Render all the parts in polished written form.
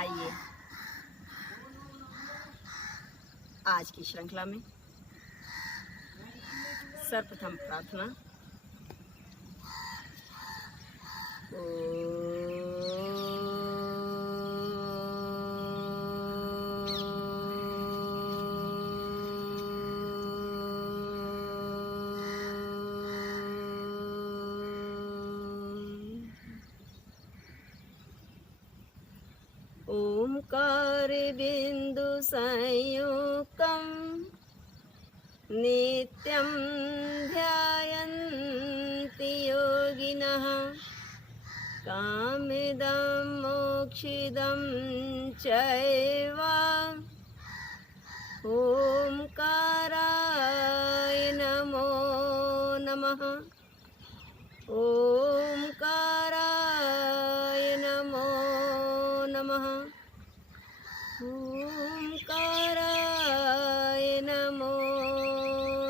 आइए आज की श्रृंखला में सर्वप्रथम प्रार्थना। ओंकार बिंदु संयुक्तं नित्यं ध्यायन्ति योगिनः कामिदं मोक्षिदं चैव ओंकाराय नमो नमः। ओंकाराय नमो नमः। ओंकाराय नमो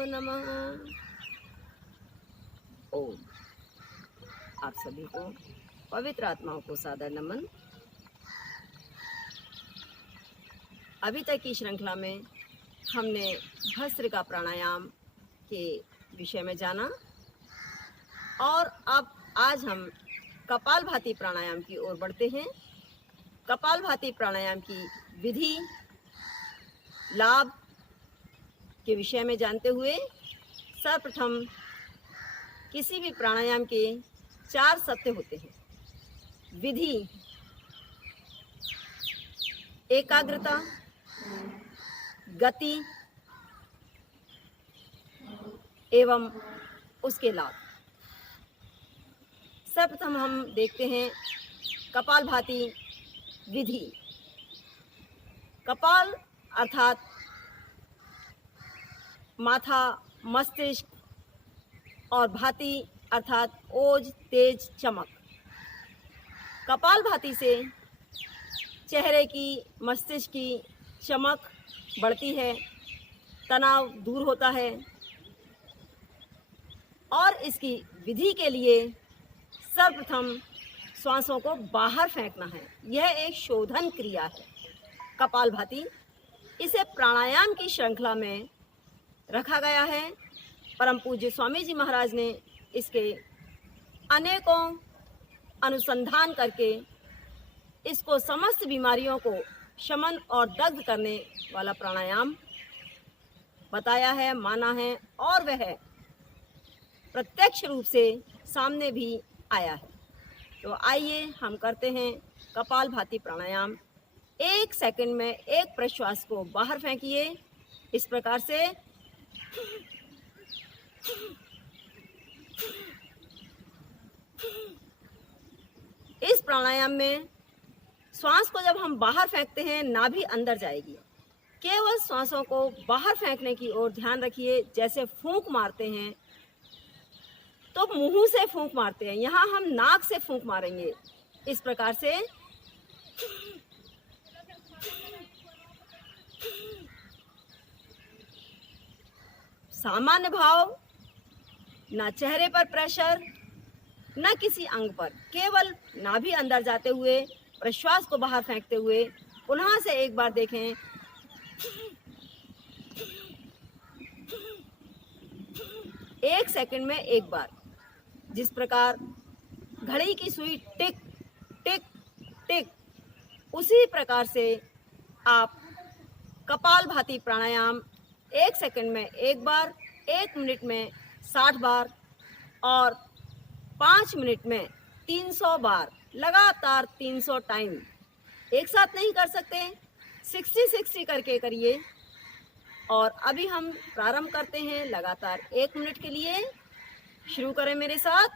नमः। ओम। आप सभी को पवित्र आत्माओं को सादर नमन। अभी तक की श्रृंखला में हमने भस्त्रिका प्राणायाम के विषय में जाना और अब आज हम कपालभाति प्राणायाम की ओर बढ़ते हैं। कपालभाति प्राणायाम की विधि, लाभ के विषय में जानते हुए सर्वप्रथम किसी भी प्राणायाम के 4 सत्य होते हैं। विधि, एकाग्रता, गति एवं उसके लाभ। सर्वप्रथम हम देखते हैं कपालभाति विधि। कपाल अर्थात माथा, मस्तिष्क और भाति अर्थात ओज, तेज, चमक। कपालभाति से चेहरे की, मस्तिष्क की चमक बढ़ती है, तनाव दूर होता है और इसकी विधि के लिए सर्वप्रथम श्वासों को बाहर फेंकना है। यह एक शोधन क्रिया है कपालभाति। इसे प्राणायाम की श्रृंखला में रखा गया है। परम पूज्य स्वामी जी महाराज ने इसके अनेकों अनुसंधान करके इसको समस्त बीमारियों को शमन और दग्ध करने वाला प्राणायाम बताया है, माना है और वह प्रत्यक्ष रूप से सामने भी आया है। तो आइए हम करते हैं कपालभाति प्राणायाम। 1 सेकंड में एक प्रश्वास को बाहर फेंकिए इस प्रकार से। इस प्राणायाम में श्वास को जब हम बाहर फेंकते हैं नाभि अंदर जाएगी। केवल श्वासों को बाहर फेंकने की ओर ध्यान रखिए। जैसे फूंक मारते हैं तो मुंह से फूंक मारते हैं, यहाँ हम नाक से फूंक मारेंगे इस प्रकार से। सामान्य भाव, ना चेहरे पर प्रेशर, ना किसी अंग पर, केवल नाभि अंदर जाते हुए प्रश्वास को बाहर फेंकते हुए पुनः से एक बार देखें। एक सेकंड में एक बार। जिस प्रकार घड़ी की सुई टिक टिक टिक, उसी प्रकार से आप कपालभाति प्राणायाम 1 सेकंड में एक बार, 1 मिनट में 60 बार और 5 मिनट में 300 बार, लगातार 300 टाइम। एक साथ नहीं कर सकते, 60-60 करके करिए। और अभी हम प्रारंभ करते हैं लगातार 1 मिनट के लिए। शुरू करें मेरे साथ।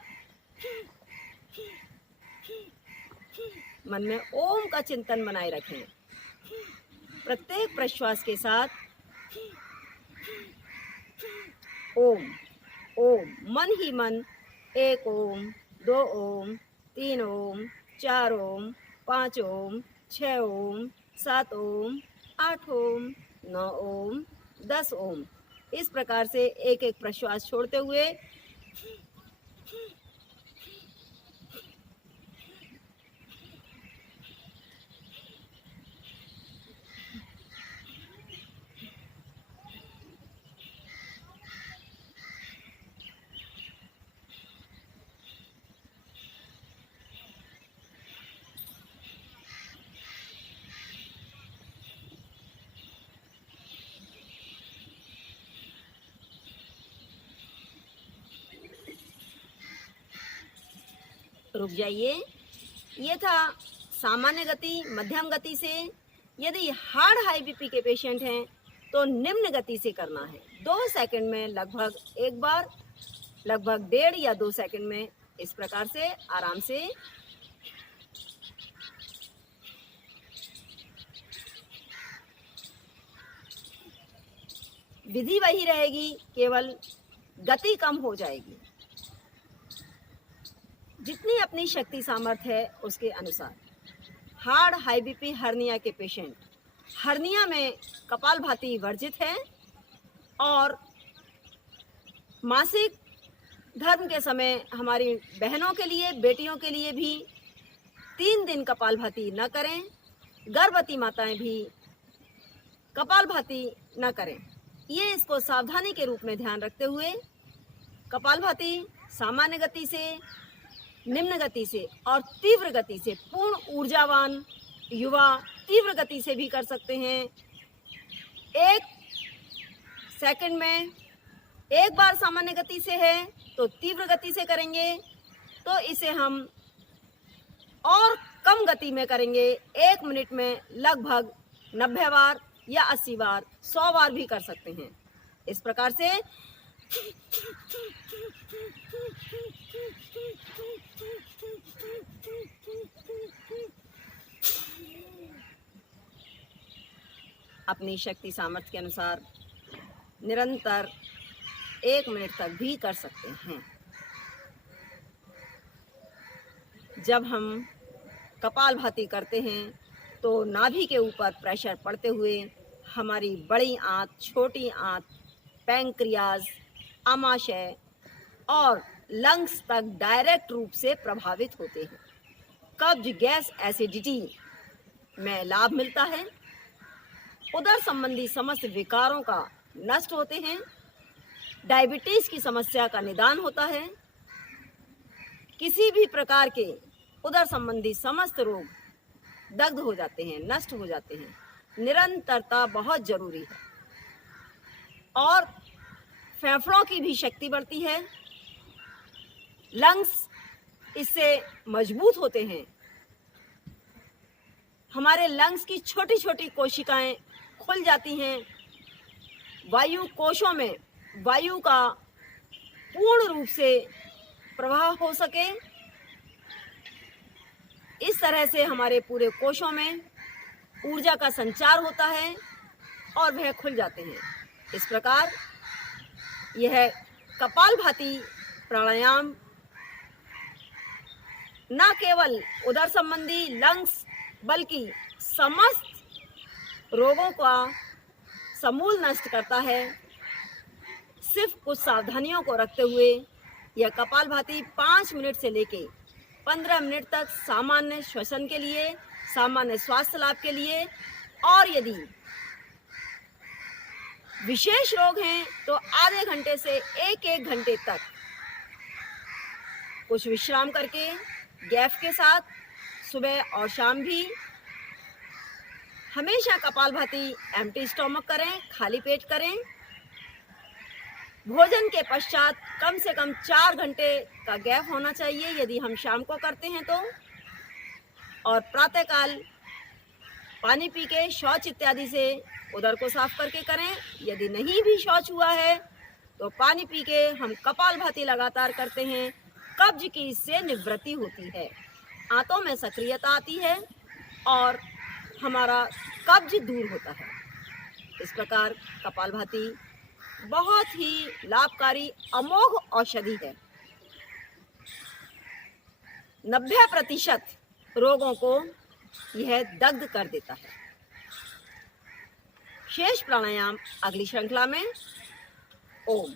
मन में ओम का चिंतन बनाए रखें। प्रत्येक प्रश्वास के साथ ओम ओम, मन ही मन 1 ओम, 2 ओम, 3 ओम, 4 ओम, 5 ओम, 6 ओम, 7 ओम, 8 ओम, 9 ओम, 10 ओम। इस प्रकार से एक एक प्रश्वास छोड़ते हुए रुक जाइए। ये था सामान्य गति, मध्यम गति से। यदि हार्ड हाई बीपी के पेशेंट हैं तो निम्न गति से करना है। 2 सेकंड में लगभग एक बार, लगभग 1.5 या 2 सेकंड में, इस प्रकार से आराम से। विधि वही रहेगी, केवल गति कम हो जाएगी। जितनी अपनी शक्ति सामर्थ्य है उसके अनुसार। हार्ड हाई बीपी हर्निया के पेशेंट, हर्निया में कपालभाति वर्जित है और मासिक धर्म के समय हमारी बहनों के लिए, बेटियों के लिए भी 3 दिन कपालभाति न करें। गर्भवती माताएं भी कपालभाति न करें। ये इसको सावधानी के रूप में ध्यान रखते हुए कपालभाति सामान्य गति से, निम्न गति से और तीव्र गति से, पूर्ण ऊर्जावान युवा तीव्र गति से भी कर सकते हैं। 1 सेकंड में एक बार सामान्य गति से है तो तीव्र गति से करेंगे तो इसे हम और कम गति में करेंगे। 1 मिनट में लगभग 90 बार या 80 बार, 100 बार भी कर सकते हैं। इस प्रकार से अपनी शक्ति सामर्थ्य के अनुसार निरंतर 1 मिनट तक भी कर सकते हैं। जब हम कपालभाति करते हैं तो नाभि के ऊपर प्रेशर पड़ते हुए हमारी बड़ी आंत, छोटी आंत, पैंक्रियाज, आमाशय और लंग्स तक डायरेक्ट रूप से प्रभावित होते हैं। कब्ज, गैस, एसिडिटी में लाभ मिलता है। उदर संबंधी समस्त विकारों का नष्ट होते हैं। डायबिटीज की समस्या का निदान होता है। किसी भी प्रकार के उदर संबंधी समस्त रोग दग्ध हो जाते हैं, नष्ट हो जाते हैं। निरंतरता बहुत जरूरी है और फेफड़ों की भी शक्ति बढ़ती है। लंग्स इससे मजबूत होते हैं। हमारे लंग्स की छोटी छोटी कोशिकाएं खुल जाती हैं। वायु कोशों में वायु का पूर्ण रूप से प्रवाह हो सके, इस तरह से हमारे पूरे कोशों में ऊर्जा का संचार होता है और वह खुल जाते हैं। इस प्रकार यह कपालभाति प्राणायाम न केवल उदर संबंधी, लंग्स, बल्कि समस्त रोगों का समूल नष्ट करता है। सिर्फ कुछ सावधानियों को रखते हुए यह कपालभाति 5 मिनट से लेके 15 मिनट तक सामान्य श्वसन के लिए, सामान्य स्वास्थ्य लाभ के लिए, और यदि विशेष रोग हैं तो आधे घंटे से 1 घंटे तक कुछ विश्राम करके गैप के साथ सुबह और शाम भी। हमेशा कपालभाति एम्प्टी स्टोमक करें, खाली पेट करें। भोजन के पश्चात कम से कम 4 घंटे का गैप होना चाहिए यदि हम शाम को करते हैं तो। और प्रातःकाल पानी पी के, शौच इत्यादि से उदर को साफ करके करें। यदि नहीं भी शौच हुआ है तो पानी पी के हम कपालभाति लगातार करते हैं। कब्ज की इससे निवृत्ति होती है, आंतों में सक्रियता आती है और हमारा कब्ज दूर होता है। इस प्रकार कपालभाति बहुत ही लाभकारी अमोघ औषधि है। 90% रोगों को यह दग्ध कर देता है। शेष प्राणायाम अगली श्रृंखला में। ओम।